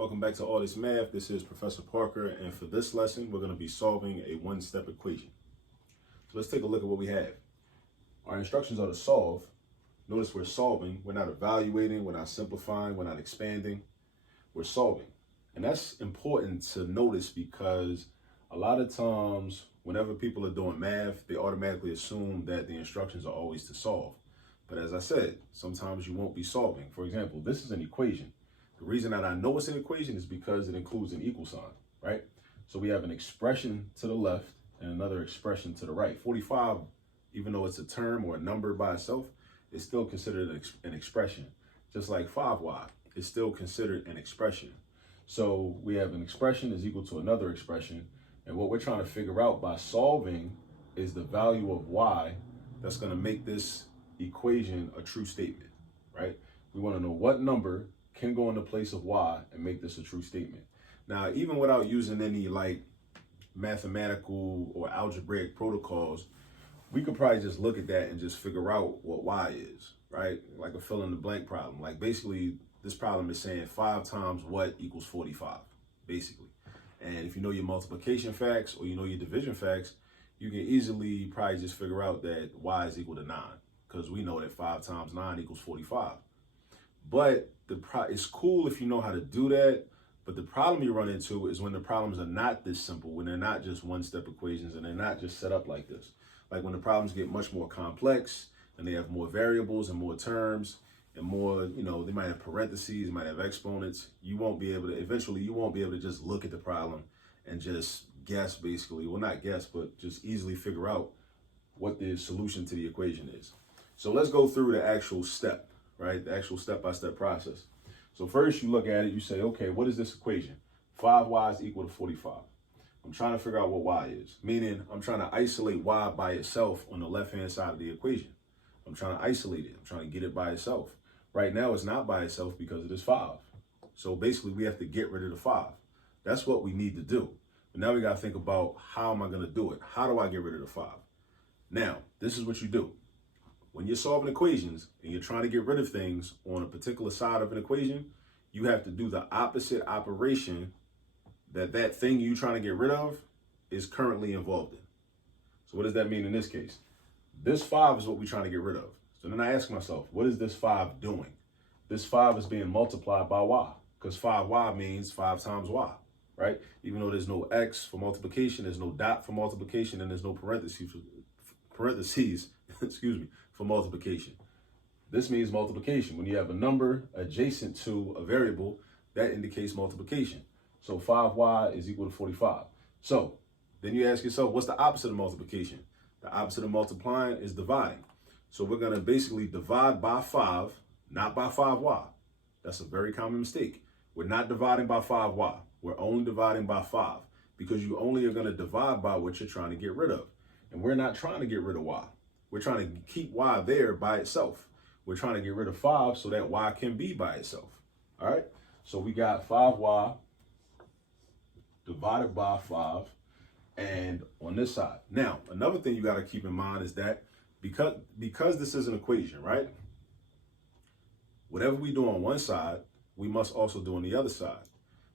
Welcome back to All This Math. This is Professor Parker, and for this lesson, we're going to be solving a one-step equation. So let's take a look at what we have. Our instructions are to solve. Notice we're solving. We're not evaluating. We're not simplifying. We're not expanding. We're solving. And that's important to notice because a lot of times, whenever people are doing math, they automatically assume that the instructions are always to solve. But as I said, sometimes you won't be solving. For example, this is an equation. The reason that I know it's an equation is because it includes an equal sign, right? So we have an expression to the left and another expression to the right. 45, even though it's a term or a number by itself, is still considered an expression. Just like 5y is still considered an expression. So we have an expression is equal to another expression. And what we're trying to figure out by solving is the value of y that's going to make this equation a true statement, right? We want to know what number can go in the place of y and make this a true statement. Now, even without using any like mathematical or algebraic protocols, we could probably just look at that and just figure out what y is, right? Like a fill in the blank problem. Like basically this problem is saying 5 times what equals 45, basically. And if you know your multiplication facts or you know your division facts, you can easily probably just figure out that y is equal to 9 because we know that 5 times 9 equals 45. But it's cool if you know how to do that. But the problem you run into is when the problems are not this simple, when they're not just one-step equations and they're not just set up like this. Like when the problems get much more complex and they have more variables and more terms and more, they might have parentheses, they might have exponents. You won't be able to just look at the problem and just guess basically. Well, not guess, but just easily figure out what the solution to the equation is. So let's go through the actual step. Right? The actual step-by-step process. So first you look at it, you say, okay, what is this equation? 5y is equal to 45. I'm trying to figure out what y is, meaning I'm trying to isolate y by itself on the left-hand side of the equation. I'm trying to isolate it. I'm trying to get it by itself. Right now it's not by itself because it is 5. So basically we have to get rid of the 5. That's what we need to do. But now we got to think about how am I going to do it? How do I get rid of the 5? Now, this is what you do. When you're solving equations and you're trying to get rid of things on a particular side of an equation, you have to do the opposite operation that thing you're trying to get rid of is currently involved in. So what does that mean in this case? This 5 is what we're trying to get rid of. So then I ask myself, what is this 5 doing? This 5 is being multiplied by y because 5y means 5 times y, right? Even though there's no x for multiplication, there's no dot for multiplication, and there's no parentheses, excuse me, for multiplication. This means multiplication. When you have a number adjacent to a variable, that indicates multiplication. So 5y is equal to 45. So then you ask yourself, what's the opposite of multiplication? The opposite of multiplying is dividing. So we're going to basically divide by 5, not by 5y. That's a very common mistake. We're not dividing by 5y. We're only dividing by 5 because you only are going to divide by what you're trying to get rid of. And we're not trying to get rid of y. We're trying to keep y there by itself. We're trying to get rid of 5 so that y can be by itself. All right? So we got 5y divided by 5 and on this side. Now, another thing you got to keep in mind is that because this is an equation, right? Whatever we do on one side, we must also do on the other side.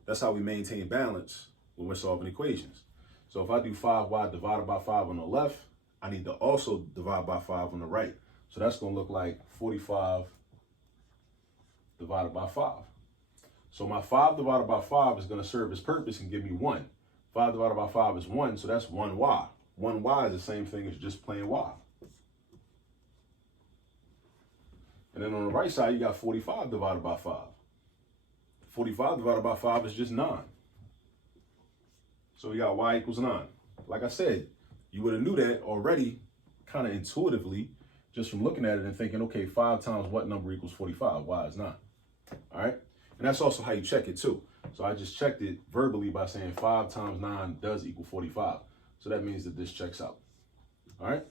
That's how we maintain balance when we're solving equations. So if I do 5y divided by 5 on the left, I need to also divide by 5 on the right. So that's going to look like 45 divided by 5. So my 5 divided by 5 is going to serve its purpose and give me 1. 5 divided by 5 is 1, so that's 1y. 1y is the same thing as just plain y. And then on the right side, you got 45 divided by 5. 45 divided by 5 is just 9. So we got y equals 9. Like I said, you would have knew that already kind of intuitively just from looking at it and thinking, okay, 5 times what number equals 45? Y is 9. All right? And that's also how you check it too. So I just checked it verbally by saying 5 times 9 does equal 45. So that means that this checks out. All right?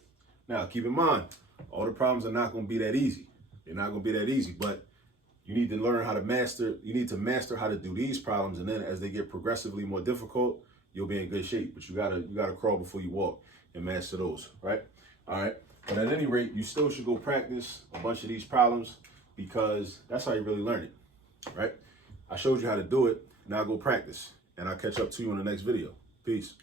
Now, keep in mind, all the problems are not going to be that easy. They're not going to be that easy, but you need to learn how to master how to do these problems. And then as they get progressively more difficult, you'll be in good shape. But you gotta crawl before you walk and master those, right? All right. But at any rate, you still should go practice a bunch of these problems because that's how you really learn it, right? I showed you how to do it. Now go practice, and I'll catch up to you in the next video. Peace.